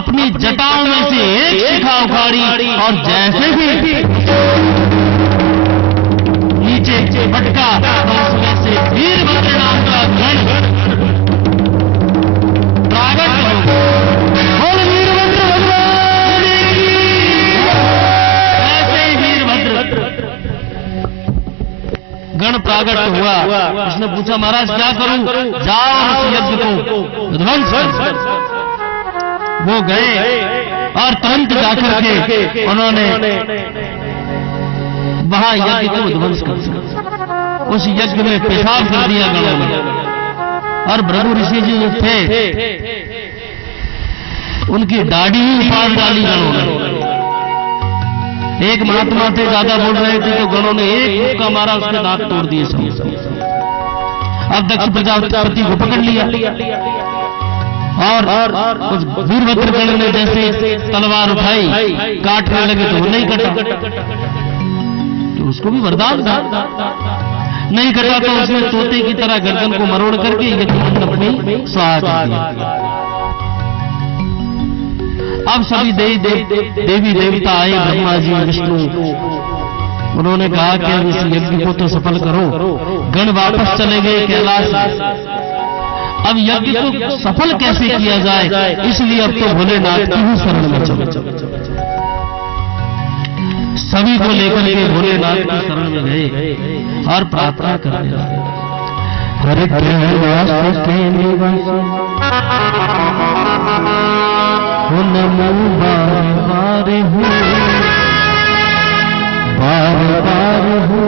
अपनी जटाओं में से एक शिखा उखाड़ी और जैसे ही नीचे भटका तो उसमें से वीरभद्र नाम का गण प्रागट हो गया। बोल वीरभद्र भगवान की। ऐसे ही वीरभद्र गण प्रागट हुआ। उसने पूछा महाराज क्या करूं? जाओ उस यज्ञ को ध्वंस कर। वो गए और तुरंत जाकर के उन्होंने वहां यज्ञ को ध्वंस कर दिया। उस यज्ञ में पेशाब कर दिया गणों ने। और भृगु ऋषि जी जो थे उनकी दाढ़ी ही उपाड़ डाली गणों ने। एक महात्मा थे ज्यादा बोल रहे थे तो गणों ने एक मुक्का मारा, उसके दांत तोड़ दिए सब। अब दक्ष प्रजापति को पकड़ लिया और उस वीरभद्र गण ने जैसे तलवार उठाई काटने लगे तो वो नहीं कटा। तो उसको भी वरदान था, नहीं कटा तो उसने तोते की तरह गर्दन को मरोड़ करके यज्ञ अपनी स्वाहा कर दिया। अब सभी देवी देवता आए, ब्रह्मा जी विष्णु, उन्होंने कहा कि अब इस यज्ञ को तो सफल करो। गण वापस चले गए कैलाश। अब यज्ञ को सफल कैसे किया जाए, इसलिए अब तो भोलेनाथ की ही शरण में चलो। सभी को लेकर के भोलेनाथ की शरण में गए और प्रार्थना करने लगे। हरे कैलाश के निवासी हो नमो बार बार हो, बार बार हो।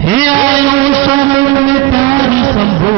हे आयो शरण में तारी शंभो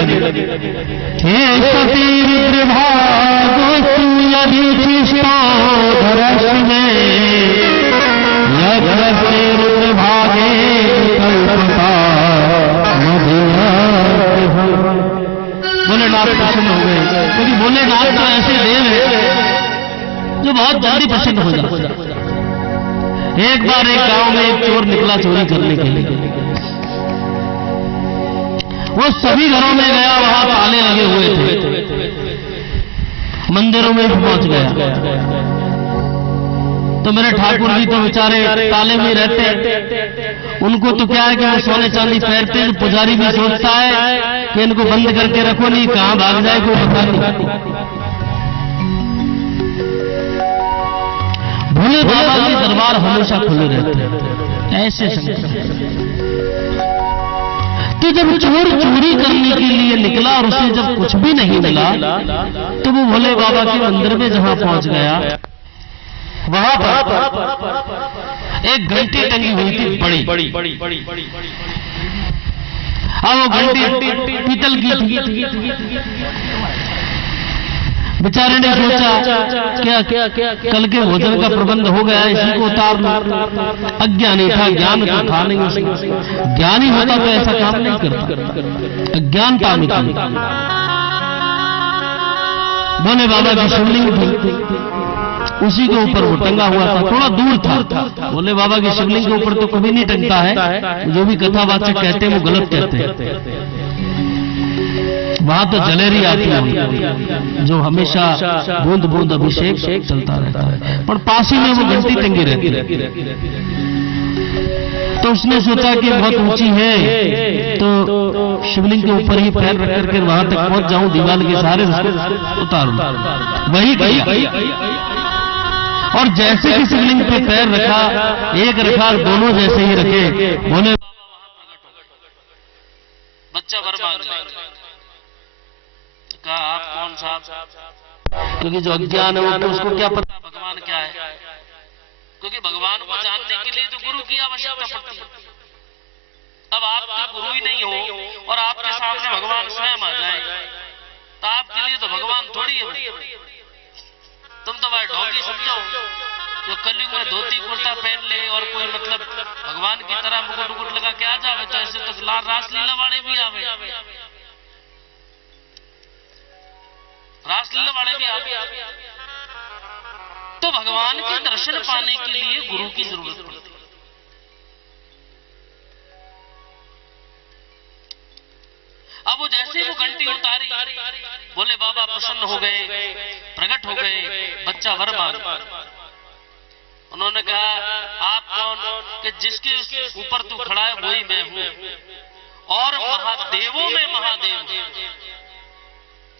लगे। हे सती रुद्रभागोस्तु यदीचिष्टो धरस्य में यद्यस्ते रुद्रभागे कल्पता भोलेनाथ प्रसन्न हो गए, क्योंकि भोलेनाथ तो ऐसे देव है जो बहुत जल्दी प्रसन्न हो जाते। एक बार एक गांव में एक चोर निकला चोरी करने के लिए। वो सभी घरों में गया, वहां ताले लगे हुए थे, मंदिरों में भी पहुंच गया। तो मेरे ठाकुर जी तो बेचारे ताले में रहते, उनको तो क्या है कि वो सोने चांदी पहनते हैं। पुजारी भी सोचता है कि इनको बंद करके रखो, नहीं कहां भाग जाए कोई पता नहीं। भोले बाबा के दरबार हमेशा खुले रहते हैं, ऐसे संकट। तो जब चोर चोरी करने के लिए निकला और उसे जब कुछ भी नहीं मिला, तो वो भोले बाबा के मंदिर में जहां पहुंच गया, वहां पर एक घंटी टंगी हुई थी, बड़ी। अब वो घंटी पीतल की थी। बेचारे ने सोचा क्या कल के भोजन का प्रबंध हो गया, इसी को उतार लो। अज्ञानी था, ज्ञान तो था नहीं उसमें। ज्ञानी होता तो ऐसा काम नहीं करता, अज्ञानता में थी। भोले बाबा की शिवलिंग थी, उसी के ऊपर वो टंगा हुआ था, थोड़ा दूर था। भोले बाबा की शिवलिंग के ऊपर तो कभी नहीं टंगता है, जो भी कथावाचक कहते हैं वो गलत कहते हैं। वहां तो जलेरी आती है, जो हमेशा बूंद बूंद अभिषेक चलता रहता है, पर पास ही में वो घंटी टंगी रहती है। तो उसने सोचा कि बहुत ऊंची है, तो शिवलिंग के ऊपर ही पैर रख करके वहां तक पहुंच जाऊं, दीवार के सहारे उसको उतारूं। वही किया, और जैसे ही शिवलिंग पे पैर रखा, एक रखा, दोनों जैसे ही रखे, भोले बच्चा वर मांग कहा, आप कौन साहब? क्योंकि जो अज्ञान है तो उसको क्या पता भगवान क्या है, क्योंकि भगवान को जानने के लिए तो गुरु की आवश्यकता पड़ती है। अब आप तो गुरु ही नहीं हो और आपके सामने भगवान स्वयं आ जाए, तो आपके लिए तो भगवान थोड़ी है। तुम तो भाई ढोंगी समझो, जो कलयुग में धोती कुर्ता पहन ले और कोई मतलब भगवान की तरह मुकुट उकुट लगा के आ जावे, तो ऐसे तो रासलीला वाले भी आवे, रासलीला वाले भी आवे। तो भगवान के दर्शन पाने के लिए गुरु की जरूरत पड़ती है। अब वो जैसे वो घंटी उतारी, बोले बाबा प्रसन्न हो गए, प्रकट हो गए, बच्चा वर मांग। उन्होंने कहा, आप कौन? कि जिसके ऊपर तू खड़ा है वही मैं हूं, और महादेवों में महादेव।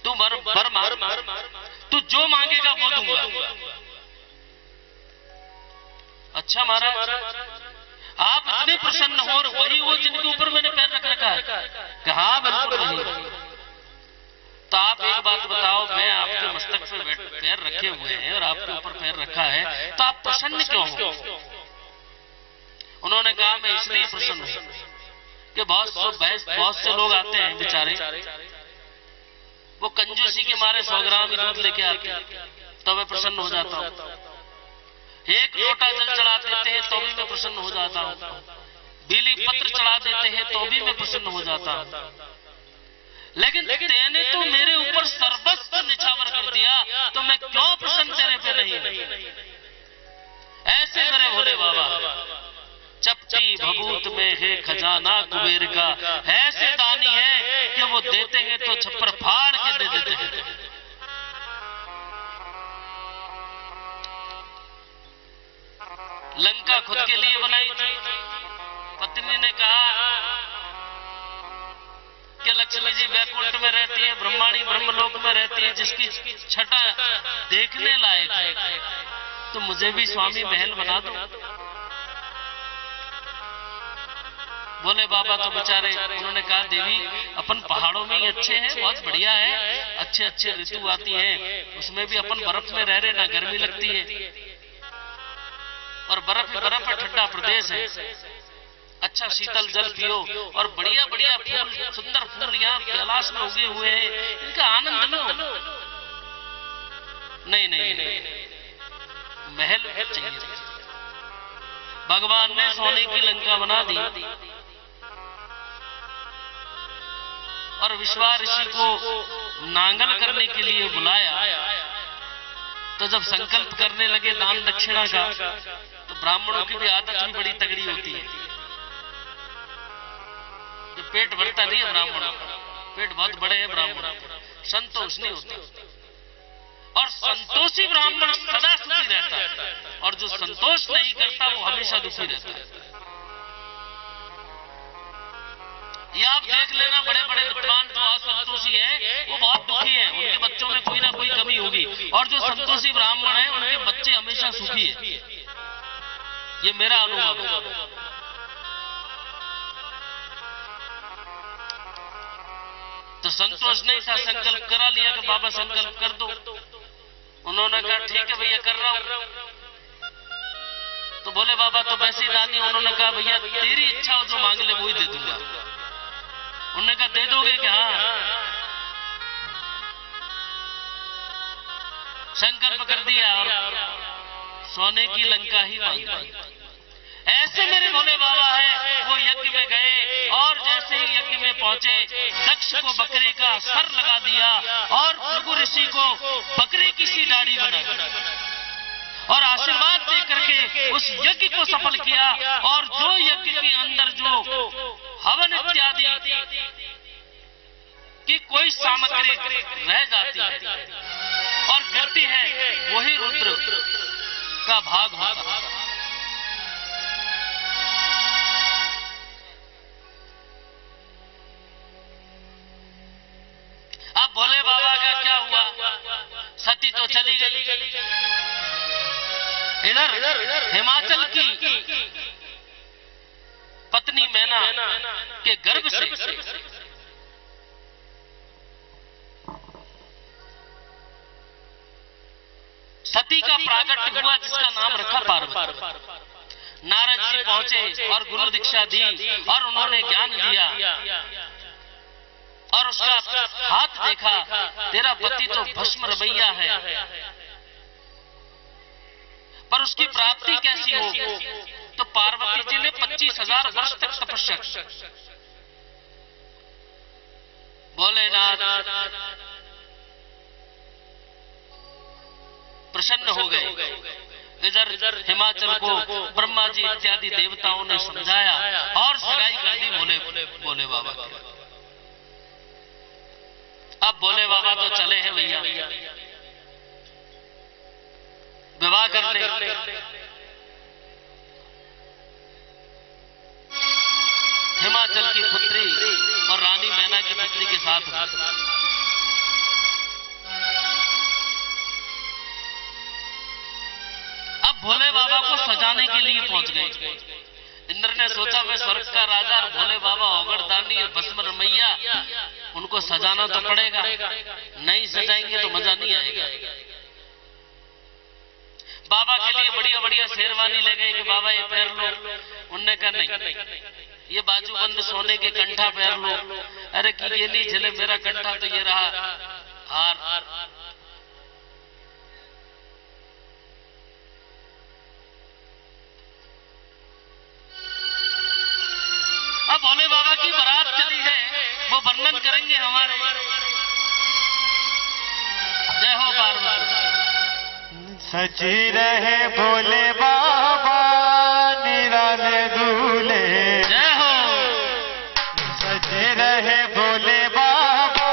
तू वर मांग, तू जो मांगेगा वो दूंगा। अच्छा महाराज, आप इतने प्रसन्न हो, और वही वो जिनके ऊपर मैंने पैर रख रखा है? हाँ बिल्कुल वही। तो आप एक बात बताओ, मैं आपके मस्तक पे पैर रखे हुए हैं और आपके ऊपर पैर रखा है, तो आप प्रसन्न क्यों हो? उन्होंने कहा, मैं इसलिए प्रसन्न हूं कि बहुत से लोग आते हैं बेचारे, वो कंजूसी के मारे 100 ग्राम ही दूध लेके आते हैं, तो मैं प्रसन्न हो जाता हूं। एक लोटा जल चढ़ा देते हैं तो भी मैं प्रसन्न हो जाता हूं। बीली पत्र चढ़ा देते हैं तो भी मैं प्रसन्न हो जाता हूं। लेकिन तेने तो मेरे ऊपर सर्वस्व निछावर कर दिया, तो मैं क्यों प्रसन्न तेरे पे नहीं? ऐसे मेरे भोले बाबा, चपटी भभूत में है खजाना कुबेर का, ऐसे दानी है कि वो देते हैं तो छप्पर फाड़ के दे देते हैं। लंका खुद के लिए बनाई थी। पत्नी ने कहा कि लक्ष्मी जी वैकुंठ में रहती है, ब्रह्माणी ब्रह्मलोक में रहती है, जिसकी छटा देखने लायक है, तो मुझे भी स्वामी महल बना दो। बोले बाबा तो बेचारे, उन्होंने कहा, देवी अपन पहाड़ों में ही अच्छे हैं, बहुत बढ़िया है, अच्छे अच्छे ऋतु आती है, उसमें भी अपन बर्फ में रह रहे, ना गर्मी लगती है, और बर्फ ही बर्फ है, ठंडा प्रदेश है। अच्छा शीतल जल पियो और बढ़िया बढ़िया फूल, सुंदर फूल यहाँ कैलाश में उगे हुए हैं, इनका आनंद लो। नहीं नहीं, महल चाहिए। भगवान ने सोने की लंका बना दी और विश्वा ऋषि को नांगल करने के लिए बुलाया। तो जब संकल्प करने लगे दान दक्षिणा का, तो ब्राह्मणों की भी आदत भी बड़ी तगड़ी होती है। तो पेट भरता नहीं है ब्राह्मणों, पेट बहुत बड़े हैं ब्राह्मणों, संतोष नहीं होता। और संतोषी ब्राह्मण सदा सुखी रहता है, और जो संतोष नहीं करता वो हमेशा दुखी रहता है। ये आप देख लेना, बड़े बड़े विद्वान जो असंतोषी है वो बहुत दुखी है, उनके बच्चों में कोई ना कोई कमी होगी। और जो संतोषी ब्राह्मण है उनके बच्चे हमेशा सुखी है। ये मेरा अनुभव है। तो संतोष नहीं था, संकल्प करा लिया कि बाबा संकल्प कर दो। उन्होंने कहा ठीक है भैया कर रहा हूं। तो बोले बाबा तो वैसे ही दानी। उन्होंने कहा भैया तेरी इच्छा हो जो मांग ले वही दे दूंगा। उन्होंने कहा दे दोगे क्या? संकल्प कर दिया और सोने की लंका ही मांगी। ऐसे मेरे भोले बाबा है, वो यज्ञ में गए और जैसे ही यज्ञ में पहुंचे, दक्ष को बकरे का सर लगा दिया और भृगु ऋषि को बकरे की सी दाढ़ी बना और आशीर्वाद दे करके उस यज्ञ को सफल किया। और जो यज्ञ के अंदर जो हवन इत्यादि की कोई सामग्री रह जाती है और गिरती है, वही रुद्र का भाग होता है। अब भोले बाबा का क्या हुआ? सती तो चली गई। इधर हिमाचल की पत्नी मैना के गर्भ से सती का प्राकट्य हुआ, जिसका नाम रखा पार्वती। नारद जी पहुंचे और गुरु दीक्षा दी और उन्होंने ज्ञान दिया और उसका हाथ देखा, तेरा पति तो भस्म रवैया है, पर उसकी प्राप्ति कैसी हो? तो पार्वती जी ने 25,000 वर्ष तक तपस्या की। भोलेनाथ प्रसन्न हो गए। इधर हिमाचल को ब्रह्मा जी इत्यादि देवताओं ने समझाया और सगाई कर दी भोले बाबा की। अब भोले बाबा तो चले हैं भैया विवाह करने। हिमाचल की पुत्री और रानी मैना की पुत्री के साथ अब भोले बाबा को सजाने के लिए पहुंच गए। इंद्र ने सोचा मैं स्वर्ग का राजा और भोले बाबा औगड़दानी भस्म रमैया, उनको सजाना तो पड़ेगा, नहीं सजाएंगे तो मजा नहीं आएगा। बाबा के लिए बढ़िया बढ़िया शेरवानी ले गए कि बाबा ये पहन लो। उनने कहा नहीं, ये बाजूबंद सोने के कंठा पहन लो। अरे कि ये नहीं चले, मेरा कंठा तो ये रहा हार। अब भोले बाबा की बारात चली है, वो वर्णन करेंगे हमारे। जय हो पार्वती। सजी रहे भोले बाबा निराले दूल्हे। जय हो। सजे रहे भोले बाबा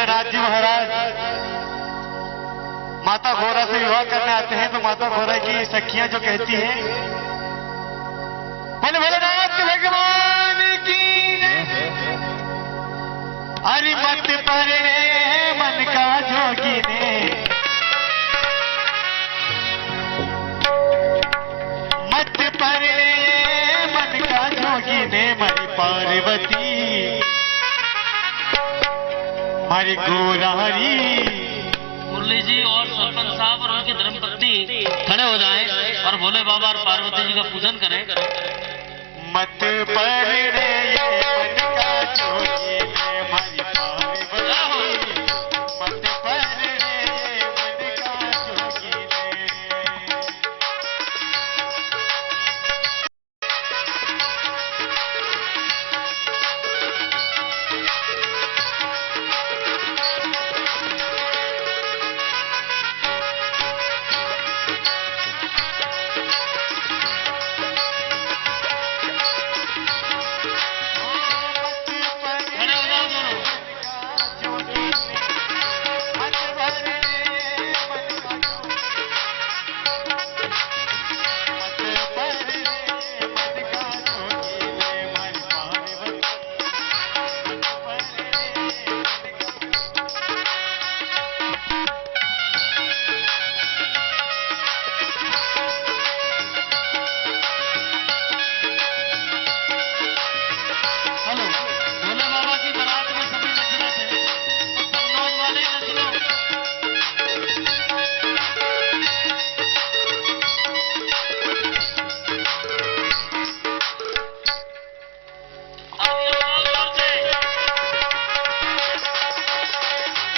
भोलेनाथ जी महाराज माता घोड़ा से विवाह करने आते हैं, तो माता घोड़ा की सखियां जो कहती हैं, बोले भोलेनाथ भगवान की हरि मत परणे मन का जोगी ने, मत परणे मन का जोगी ने, मरी पार्वती हमारी गोरारी। मुरली जी और सरपंच साहब और उनकी धर्मपत्नी खड़े हो जाएं और भोले बाबा और पार्वती जी का पूजन करें। मत परणे ये मन का जोगी ने, हमारी पार्वती मत परणे ये मन का जोगी ने। खड़े हो जाओ दोनों। हेलो, भोले बाबा की बारात में सभी नच रहे थे, तो कन्नौज वाले ही नच लो।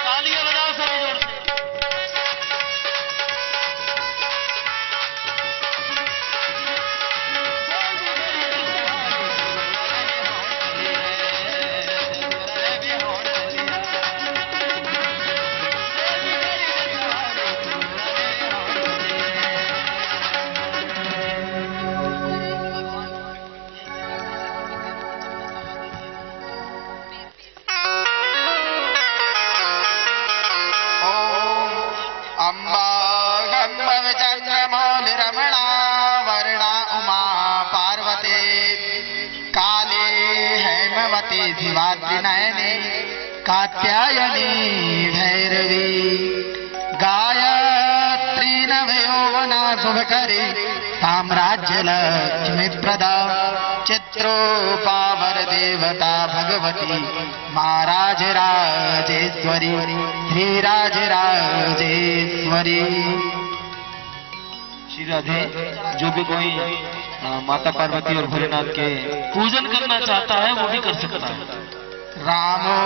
तालियां बजाओ सभी जोर से। अम्बा गंबव चंद्रमौलिरमणा वर्णा उमा पार्वती काले हेमवती शिवाद्रि नयनी कात्यायनी भैरवी गायत्री नवयौवना शुभकरी साम्राज्य लक्ष्मी प्रदा चित्रोपावर देवता भगवती महाराज राजेश्वरी श्रीराज राजेश्वरी। श्री राधे, जो भी कोई माता पार्वती और भोलेनाथ के पूजन करना चाहता है वो भी कर सकता है। रामो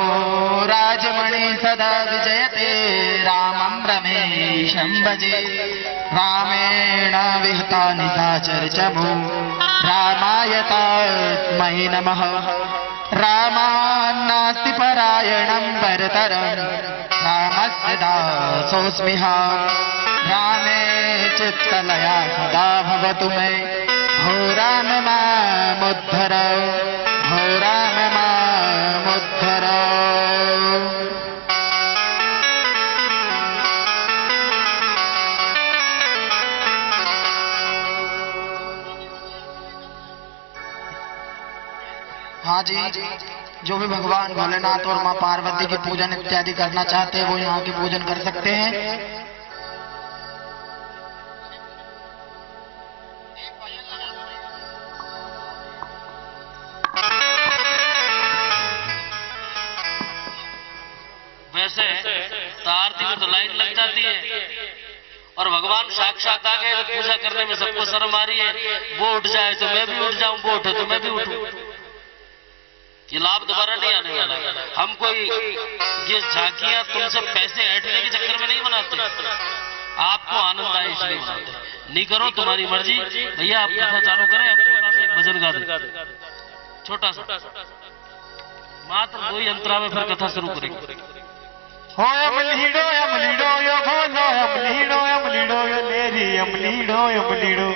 राजमणि सदा विजयते रामं रमेशं भजे रामेण विहता निशाचर चमो रामाय तस्मै नमः। रामान्नास्ति परायणं परतरं रामस्य दासोऽस्म्यहं रामे चित्तलया सदा भवतु मे भो राम मामुद्धर भो राम मामुद्धर। हाँ जी, जो भी भगवान भोलेनाथ और माँ पार्वती की पूजन इत्यादि करना चाहते हैं वो यहाँ की पूजन कर सकते हैं। वैसे तो आरती में तो लाइन लग जाती है और भगवान साक्षात आ गए तो पूजा करने में सबको शर्म आ रही है। वो उठ जाए तो मैं भी उठ जाऊं, वो उठे तो मैं भी उठूं। ये लाभ दोबारा नहीं आने वाला। हम कोई ये झांकियां तुमसे पैसे हटने के चक्कर में नहीं बनाते, आपको आनंद आए इसलिए बनाते। नहीं करो तुम्हारी मर्जी। भैया आप कथा चालू करें, अब छोटा सा एक भजन गा दे, छोटा सा मात्र 2 अंतरा में फिर कथा शुरू करेंगे। हो अमलीडो अमलीडो यो भोलो अमलीडो अमलीडो यो लेरी अमलीडो अमलीडो।